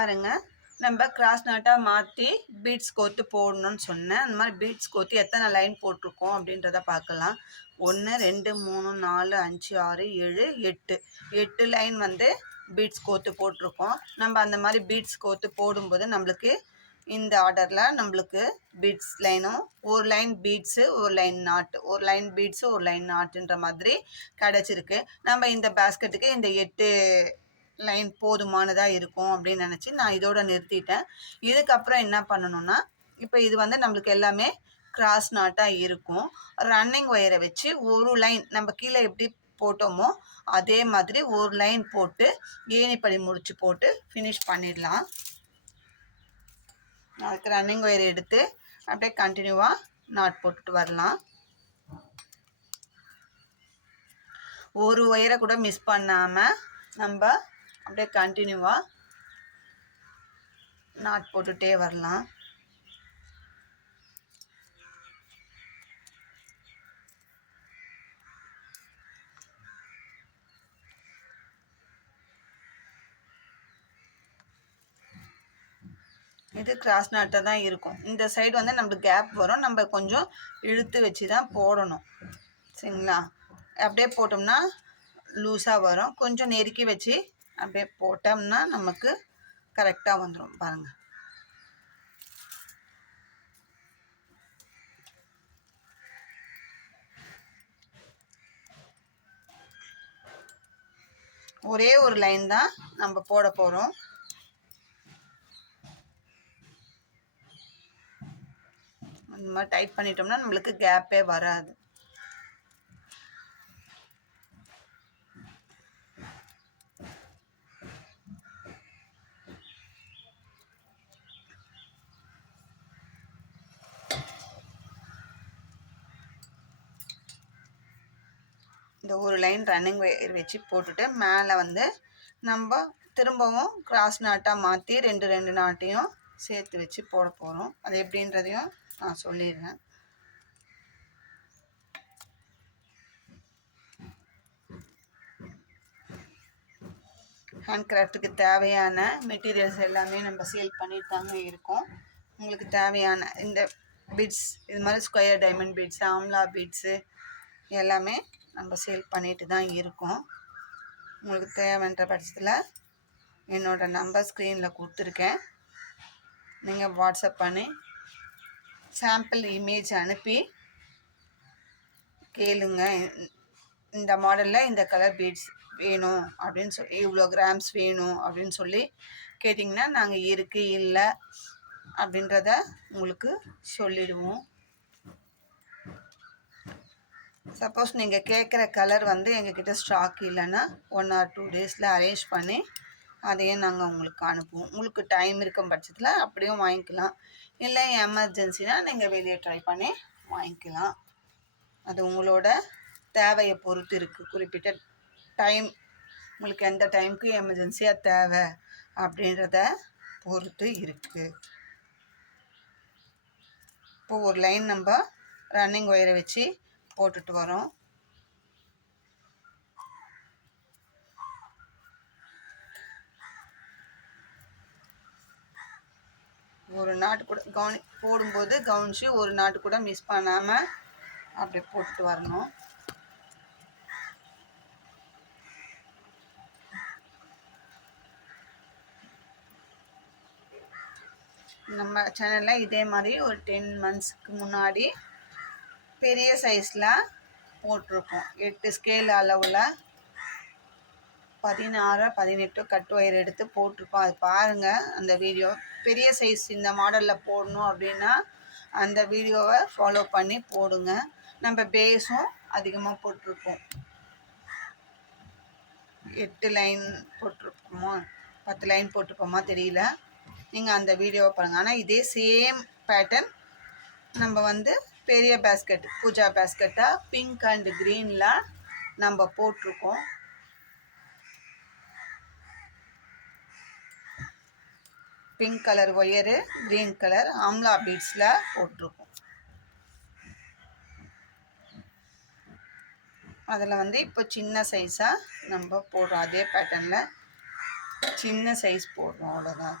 பாருங்கள், நம்ம கிராஸ் நாட்டாக மாற்றி பீட்ஸ் கோர்த்து போடணும்னு சொன்னேன். அந்த மாதிரி பீட்ஸ் கோர்த்து எத்தனை லைன் போட்டிருக்கோம் அப்படின்றத பார்க்கலாம். 1 2 3 4 5 6 7 8 8 லைன் வந்து பீட்ஸ் கோர்த்து போட்டிருக்கோம். நம்ம அந்த மாதிரி பீட்ஸ் கோர்த்து போடும்போது நம்மளுக்கு இந்த ஆர்டரில் நம்மளுக்கு பீட்ஸ் லைனும் ஒரு லைன் பீட்ஸு ஒரு லைன் நாட்டு, ஒரு லைன் பீட்ஸு ஒரு லைன் நாட்டுன்ற மாதிரி கிடச்சிருக்கு. நம்ம இந்த பேஸ்கெட்டுக்கு இந்த 8 லைன் போதுமானதாக இருக்கும் அப்படின்னு நினச்சி நான் இதோட நிறுத்திட்டேன். இதுக்கப்புறம் என்ன பண்ணணும்னா, இப்போ இது வந்து நம்மளுக்கு எல்லாமே கிராஸ் நாட்டாக இருக்கும். ரன்னிங் ஒயரை வச்சு ஒரு லைன் நம்ம கீழே எப்படி போட்டோமோ அதே மாதிரி ஒரு லைன் போட்டு ஏணிப்படி முடிச்சு போட்டு ஃபினிஷ் பண்ணிடலாம். அதுக்கு ரன்னிங் ஒயர் எடுத்து அப்படியே கண்டினியூவாக நாட் போட்டுட்டு வரலாம். ஒரு ஒயரை கூட மிஸ் பண்ணாமல் நம்ம அப்படியே கண்டினியூவாக நாட் போட்டுகிட்டே வரலாம். இது கிராஸ் நாட்டாக தான் இருக்கும். இந்த சைடு வந்து நம்மளுக்கு கேப் வரும். நம்ம கொஞ்சம் இழுத்து வச்சு தான் போடணும், சரிங்களா? அப்படியே போட்டோம்னா லூஸாக வரும். கொஞ்சம் நெருக்கி வச்சு அப்படியே போட்டோம்னா நமக்கு கரெக்டாக வந்துடும். பாருங்கள், ஒரே ஒரு லைன் தான் நம்ம போட போகிறோம். இந்த மாதிரி டைட் பண்ணிட்டோம்னா நம்மளுக்கு கேப்பே வராது. இந்த ஒரு லைன் ரன்னிங் ஒயர் வச்சு போட்டுட்டு மேலே வந்து நம்ம திரும்பவும் கிராஸ் நாட்டாக மாற்றி ரெண்டு நாட்டையும் சேர்த்து வச்சு போட போகிறோம். அது எப்படின்றதையும் நான் சொல்லிடுறேன். ஹேண்ட் கிராஃப்ட்டுக்கு தேவையான மெட்டீரியல்ஸ் எல்லாமே நம்ம சேல் பண்ணிட்டு தாங்க இருக்கோம். உங்களுக்கு தேவையான இந்த பீட்ஸ், இது மாதிரி square diamond beads, amla beads எல்லாமே நம்ம சேல் பண்ணிட்டு தான் இருக்கோம். உங்களுக்கு தேவைன்ற பட்சத்தில் என்னோடய நம்பர் ஸ்க்ரீனில் கொடுத்துருக்கேன். நீங்கள் வாட்ஸ்அப் பண்ணி சாம்பிள் இமேஜ் அனுப்பி கேளுங்க. இந்த மாடலில் இந்த கலர் பீட்ஸ் வேணும் அப்படின்னு சொல்லி, இவ்வளோ கிராம்ஸ் வேணும் அப்படின்னு சொல்லி கேட்டிங்கன்னா நாங்கள் இருக்குது இல்லை அப்படின்றத உங்களுக்கு சொல்லிடுவோம். சப்போஸ் நீங்கள் கேட்குற கலர் வந்து எங்ககிட்ட ஸ்டாக் இல்லைன்னா 1 or 2 டேஸில் அரேஞ்ச் பண்ணி அதையும் நாங்கள் உங்களுக்கு அனுப்புவோம். உங்களுக்கு டைம் இருக்கும் பட்சத்தில் அப்படியும் வாங்கிக்கலாம். இல்லை எமர்ஜென்சினா நீங்கள் வெளியே ட்ரை பண்ணி வாங்கிக்கலாம். அது உங்களோட தேவையை பொறுத்து இருக்குது. குறிப்பிட்ட டைம் உங்களுக்கு எந்த டைமுக்கு எமர்ஜென்சியாக தேவை அப்படின்றத பொறுத்து இருக்குது. இப்போது ஒரு லைன் நம்ம ரன்னிங் ஒயரை வச்சு போட்டுட்டு வரோம். ஒரு நாட்டு கூட போடும்போது கவனிச்சு ஒரு நாட்டு கூட மிஸ் பண்ணாமல் அப்படியே போட்டுட்டு வரணும். நம்ம சேனலில் இதே மாதிரி ஒரு 10 monthsக்கு முன்னாடி பெரிய சைஸில் போட்டிருக்கோம். 8 ஸ்கேல் அளவில் 16 18 கட் ஒயர் எடுத்து போட்டிருக்கோம். அது பாருங்கள் அந்த வீடியோ. பெரிய சைஸ் இந்த மாடலில் போடணும் அப்படின்னா அந்த வீடியோவை ஃபாலோ பண்ணி போடுங்க. நம்ம பேஸும் அதிகமாக போட்டிருக்கோம். 8 லைன் போட்டிருப்போமோ 10 லைன் போட்டிருப்போமா தெரியல, நீங்கள் அந்த வீடியோவை பாருங்கள். ஆனால் இதே சேம் பேட்டர்ன் நம்ம வந்து பெரிய பேஸ்கெட், பூஜா பேஸ்கெட்டாக பிங்க் அண்ட் க்ரீனில் நம்ம போட்டிருக்கோம். Pink colour wire, green colour ஆம்லா பீட்ஸில் போட்டிருக்கோம். அதில் வந்து இப்போ சின்ன சைஸாக நம்ம போடுறோம். அதே பேட்டர்னில் சின்ன சைஸ் போடுறோம், அவ்வளோதான்.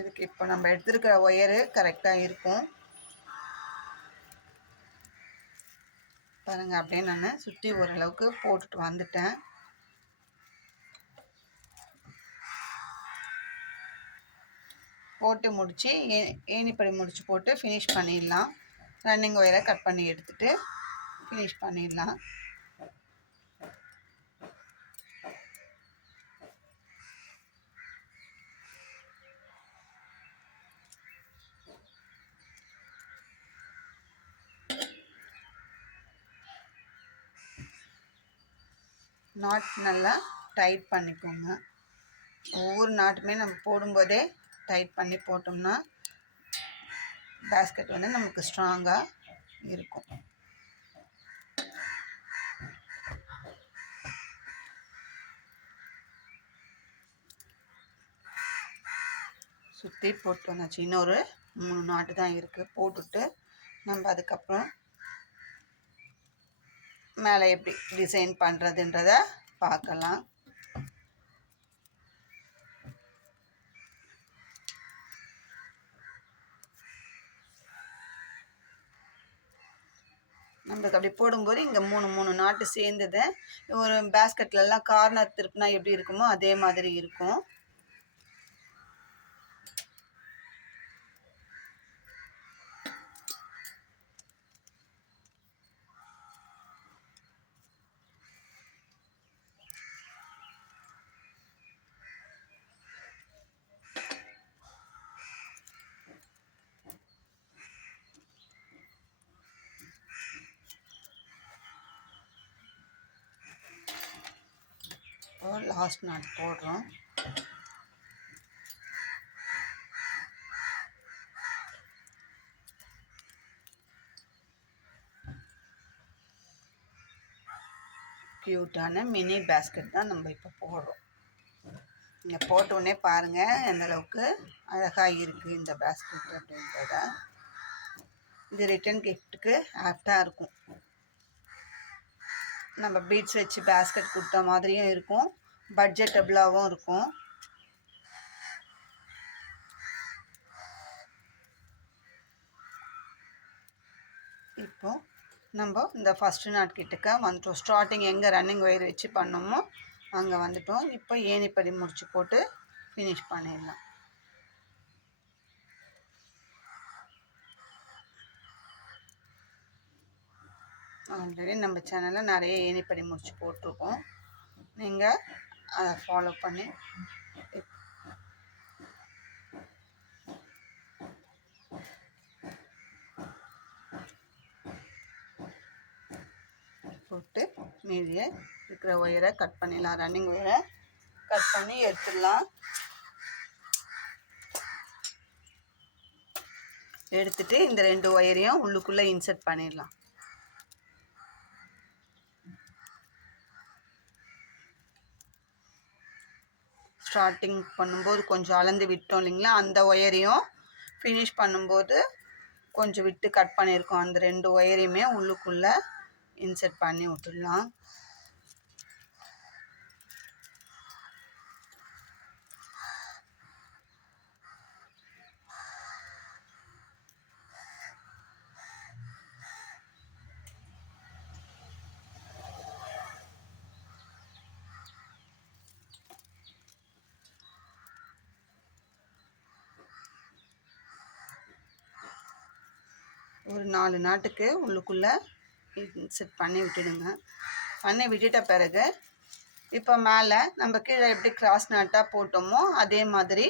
இதுக்கு இப்போ நம்ம எடுத்துருக்கிற ஒயரு கரெக்டாக இருக்கும் பாருங்கள். அப்படியே நான் சுற்றி ஓரளவுக்கு போட்டுட்டு வந்துட்டேன். போட்டு முடித்து ஏணிப்படி முடிச்சு போட்டு ஃபினிஷ் பண்ணிடலாம். ரன்னிங் ஒயரை கட் பண்ணி எடுத்துகிட்டு ஃபினிஷ் பண்ணிடலாம். நாட் நல்லா டைட் பண்ணிக்கோங்க. ஒவ்வொரு நாட்டுமே நம்ம போடும்போதே டைட் பண்ணி போட்டோம்னா பேஸ்கெட் வந்து நமக்கு ஸ்ட்ராங்காக இருக்கும். சுற்றி போட்டு வந்தாச்சு. இன்னொரு 3 நாட்டு தான் இருக்குது. போட்டுட்டு நம்ம அதுக்கப்புறம் மேலே எப்படி டிசைன் பண்ணுறதுன்றத பார்க்கலாம். நம்மளுக்கு அப்படி போடும்போது இங்கே 3 நாட்டு சேர்ந்தது ஒரு பேஸ்கெட்லலாம் கார்னர் திருப்பினா எப்படி இருக்குமோ அதே மாதிரி இருக்கும். லாஸ்ட் நாட் போடுறோம். க்யூட்டான மினி பேஸ்கெட் தான் நம்ம இப்போ போடுறோம். இங்கே போட்டோடனே பாருங்கள் எந்த அளவுக்கு அழகாக இருக்குது இந்த பேஸ்கெட் அப்படின்றத. இது ரிட்டன் கிஃப்ட்டுக்கு ஆப்டாக இருக்கும். நம்ம பீட்ஸ் வச்சு பேஸ்கெட் கொடுத்த மாதிரியும் இருக்கும், பட்ஜெட்டபிளாகவும் இருக்கும். இப்போ நம்ம இந்த ஃபஸ்ட்டு நாட் கிட்டக்க வந்துட்டோம். ஸ்டார்டிங் எங்கே ரன்னிங் ஒயர் வச்சு பண்ணோமோ அங்கே வந்துட்டோம். இப்போ ஏணிப்படி முடிச்சு போட்டு ஃபினிஷ் பண்ணிடலாம். ஆல்ரெடி நம்ம சேனலில் நிறைய ஏணிப்படி முடிச்சு போட்டிருக்கோம். நீங்கள் அதை ஃபாலோ பண்ணி போட்டு மீதியை இருக்கிற ஒயரை கட் பண்ணிடலாம். ரன்னிங் ஒயரை கட் பண்ணி எடுத்துடலாம். எடுத்துட்டு இந்த 2 ஒயரையும் உள்ளுக்குள்ளே இன்சர்ட் பண்ணிடலாம். ஸ்டார்டிங் பண்ணும்போது கொஞ்சம் அளந்து விட்டோம் இல்லைங்களா, அந்த ஒயரையும் ஃபினிஷ் பண்ணும்போது கொஞ்சம் விட்டு கட் பண்ணியிருக்கோம். அந்த 2 ஒயரையுமே உள்ளுக்குள்ளே இன்சர்ட் பண்ணி விட்டுடலாம். ஒரு 4 நாட்டுக்கு உள்ளுக்குள்ளே இன்செட் பண்ணி விட்டுடுங்க. பண்ணி விட்டுட்ட பிறகு இப்போ மேலே நம்ம கீழே எப்படி கிராஸ் நாட்டாக போட்டோமோ அதே மாதிரி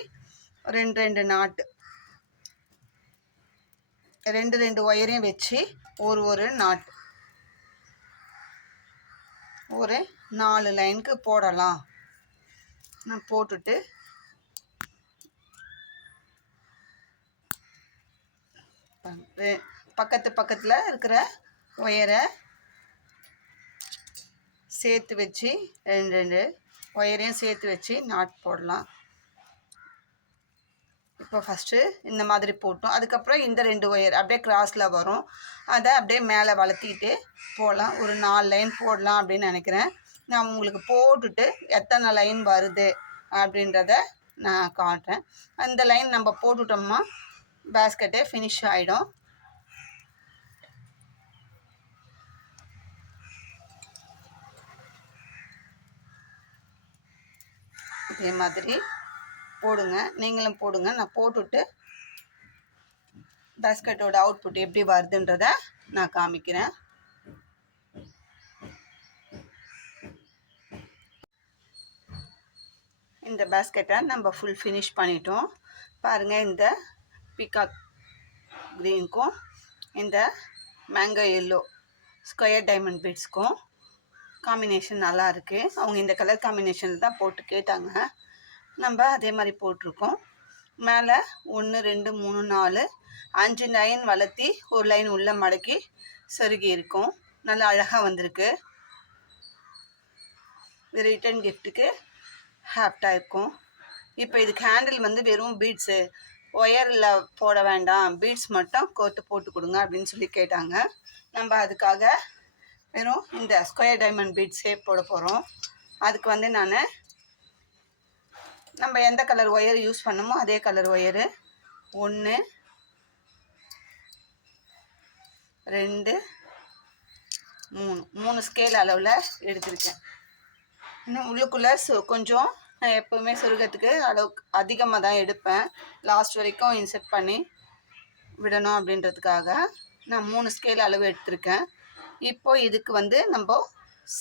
2 நாட்டு 2 ஒயரையும் வச்சு ஒரு நாட்டு ஒரு 4 லைனுக்கு போடலாம். நான் போட்டுட்டு பக்கத்தில் இருக்கிற ஒயரை சேர்த்து வச்சு 2 ஒயரையும் சேர்த்து வச்சு நாட் போடலாம். இப்போ ஃபஸ்ட்டு இந்த மாதிரி போட்டோம். அதுக்கப்புறம் இந்த 2 ஒயர் அப்படியே கிராஸில் வரும். அதை அப்படியே மேலே வளர்த்திக்கிட்டு போடலாம். ஒரு 4 லைன் போடலாம் அப்படின்னு நினைக்கிறேன். நான் உங்களுக்கு போட்டுட்டு எத்தனை லைன் வருது அப்படின்றத நான் காட்டுறேன். அந்த லைன் நம்ம போட்டுட்டோம்னா பேஸ்கெட்டே ஃபினிஷ் ஆகிடும். இதே மாதிரி போடுங்க, நீங்களும் போடுங்க. நான் போட்டுட்டு பேஸ்கெட்டோட அவுட்புட் எப்படி வருதுன்றதை நான் காமிக்கிறேன். இந்த பேஸ்கெட்டை நம்ம ஃபுல் ஃபினிஷ் பண்ணிட்டோம். பாருங்கள், இந்த பீகாக் க்ரீனுக்கும் இந்த மேங்கோ எல்லோ ஸ்கொயர் டைமண்ட் பீட்ஸ்க்கும் காம்பினேஷன் நல்லா இருக்குது. அவங்க இந்த கலர் காம்பினேஷனில் தான் போட்டு கேட்டாங்க. நம்ம அதே மாதிரி போட்டிருக்கோம். மேலே 1 2 3 4 5 லைன் வளர்த்தி ஒரு லைன் உள்ள மடக்கி சொருகி இருக்கும். நல்லா அழகாக வந்திருக்கு. ரிட்டன் கிஃப்ட்டுக்கு ஹாப்டாக இருக்கும். இப்போ இதுக்கு ஹேண்டில் வந்து வெறும் பீட்ஸு, ஒயரில் போட வேண்டாம், பீட்ஸ் மட்டும் கோர்த்து போட்டு கொடுங்க அப்படின்னு சொல்லி கேட்டாங்க. நம்ம அதுக்காக வெறும் இந்த ஸ்கொயர் டைமண்ட் பீட்ஸே போட போகிறோம். அதுக்கு வந்து நம்ம எந்த கலர் ஒயர் யூஸ் பண்ணமோ அதே கலர் ஒயரு 1 2 3 ஸ்கேல் அளவில் எடுத்திருக்கேன். இன்னும் உள்ளுக்குள்ளே கொஞ்சம் நான் எப்போவுமே சொருகத்துக்கு அளவுக்கு அதிகமாக தான் எடுப்பேன். லாஸ்ட் வரைக்கும் இன்செர்ட் பண்ணி விடணும் அப்படின்றதுக்காக நான் 3 ஸ்கேல் அளவு எடுத்திருக்கேன். இப்போது இதுக்கு வந்து நம்ம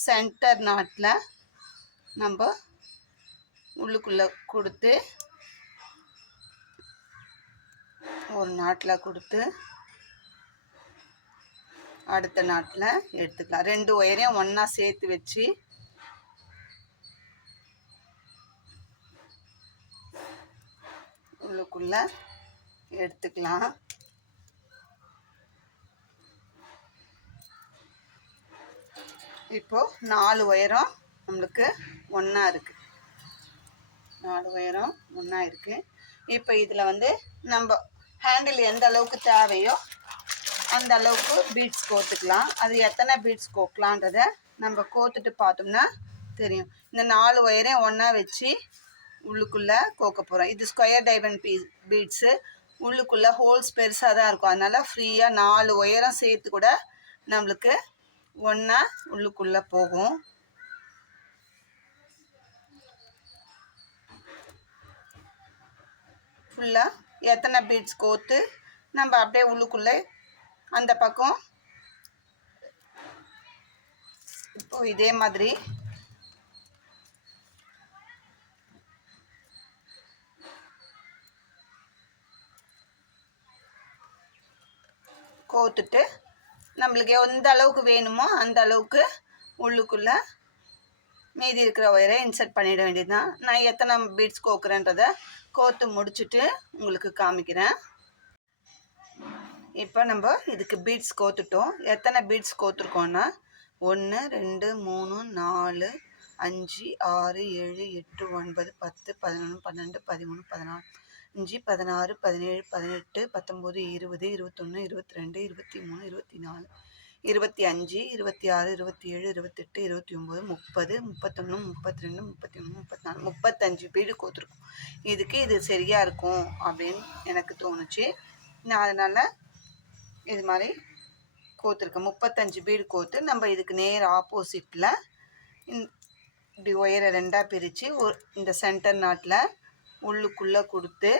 சென்டர் நாட்டில் நம்ம உள்ளுக்குள்ளே கொடுத்து ஒரு நாட்டில் கொடுத்து அடுத்த நாட்டில் எடுத்துக்கலாம். 2 ஒயரையும் ஒன்றா சேர்த்து வச்சு உள்ளுக்குள்ளே எடுத்துக்கலாம். இப்போது 4 ஒயரும் நம்மளுக்கு ஒன்றா இருக்குது. 4 ஒயரும் ஒன்றா இருக்குது. இப்போ இதில் வந்து நம்ம ஹேண்டில் எந்த அளவுக்கு தேவையோ அந்த அளவுக்கு பீட்ஸ் கோர்த்துக்கலாம். அது எத்தனை பீட்ஸ் கோக்கலான்றதை நம்ம கோர்த்துட்டு பார்த்தோம்னா தெரியும். இந்த 4 ஒயரையும் ஒன்றா வச்சு உள்ளுக்குள்ளே கோக்க போகிறோம். இது ஸ்கொயர் டைமண்ட் பீட்ஸு. உள்ளுக்குள்ளே ஹோல்ஸ் பெருசாக தான் இருக்கும். அதனால் ஃப்ரீயாக 4 ஒயரும் சேர்த்து கூட நம்மளுக்கு ஒன்றா உள்ளுக்குள்ளே போகும். ஃபுல்லாக எத்தனை பீட்ஸ் கோர்த்து நம்ம அப்படியே உள்ளுக்குள்ளே அந்த பக்கம் இப்போது இதே மாதிரி கோர்த்துட்டு நம்மளுக்கு எந்த அளவுக்கு வேணுமோ அந்த அளவுக்கு உள்ளுக்குள்ளே மீதி இருக்கிற ஒயரை இன்சர்ட் பண்ணிட வேண்டியது தான். நான் எத்தனை பீட்ஸ் கோக்குறேன்றதை கோர்த்து முடிச்சுட்டு உங்களுக்கு காமிக்கிறேன். இப்போ நம்ம இதுக்கு பீட்ஸ் கோர்த்துட்டோம். எத்தனை பீட்ஸ் கோர்த்துருக்கோன்னா 1 2 3 4 5 6 7 8 9 10 11 12 13 14 5 16 17 18 19 20 21 22 23 24 25 26 27 28 29 30 31 32 33 34 35 பீடு கோத்துருக்கும். இதுக்கு இது சரியாக இருக்கும் அப்படின்னு எனக்கு தோணுச்சு. நான் அதனால் இது மாதிரி கோத்துருக்கேன். 35 பீடு கோத்து நம்ம இதுக்கு நேர் ஆப்போசிட்டில் இப்படி ஒயரை 2ஆக பிரித்து இந்த சென்டர் நாட்டில் உள்ளுக்குள்ளே கொடுத்து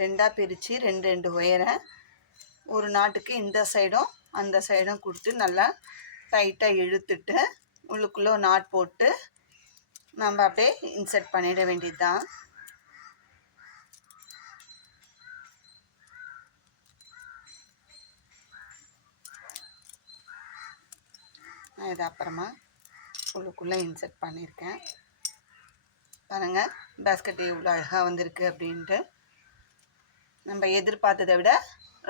ரெண்டாக பிரித்து 2 ஒயரை ஒரு நாட்டுக்கு இந்த சைடும் அந்த சைடும் கொடுத்து நல்லா டைட்டாக இழுத்துட்டு உள்ளுக்குள்ளே ஒரு நாட் போட்டு நம்ம அப்படியே இன்சர்ட் பண்ணிட வேண்டியது தான். நான் இதை அப்புறமா உள்ளுக்குள்ளே இன்சர்ட் பண்ணியிருக்கேன். பாருங்கள், பேஸ்கெட் இவ்வளோ அழகாக வந்திருக்கு அப்படின்ட்டு. நம்ம எதிர்பார்த்ததை விட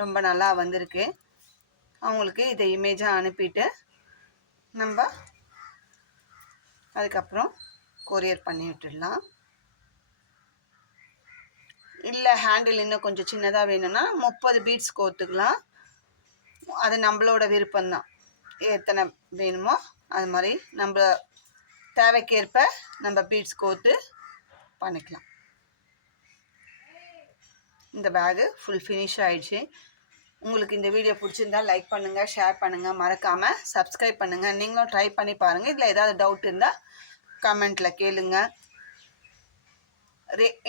ரொம்ப நல்லா வந்திருக்கு. அவங்களுக்கு இதை இமேஜாக அனுப்பிட்டு நம்ம அதுக்கப்புறம் கொரியர் பண்ணி விட்டுடலாம். இல்லை ஹேண்டில் இன்னும் கொஞ்சம் சின்னதாக வேணும்னா 30 பீட்ஸ் கோர்த்துக்கலாம். அது நம்மளோட விருப்பம்தான். எத்தனை வேணுமோ அது மாதிரி நம்ம தேவைக்கேற்ப நம்ம பீட்ஸ் கோர்த்து பண்ணிக்கலாம். இந்த பேகு ஃபுல் ஃபினிஷ் ஆகிடுச்சு. உங்களுக்கு இந்த வீடியோ பிடிச்சிருந்தா லைக் பண்ணுங்கள், ஷேர் பண்ணுங்கள், மறக்காமல் சப்ஸ்கிரைப் பண்ணுங்கள். நீங்களும் ட்ரை பண்ணி பாருங்கள். இதில் ஏதாவது டவுட் இருந்தால் கமெண்ட்டில் கேளுங்க.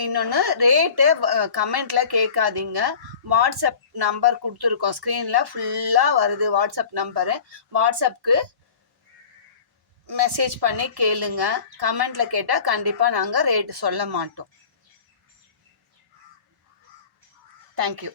இன்னொன்று ரேட்டு கமெண்ட்டில் கேட்காதீங்க. வாட்ஸ்அப் நம்பர் கொடுத்துருக்கோம், ஸ்க்ரீனில் ஃபுல்லாக வருது வாட்ஸ்அப் நம்பரு. வாட்ஸ்அப்புக்கு மெசேஜ் பண்ணி கேளுங்க. கமெண்ட்டில் கேட்டால் கண்டிப்பாக நாங்கள் ரேட்டு சொல்ல மாட்டோம். தேங்க்யூ.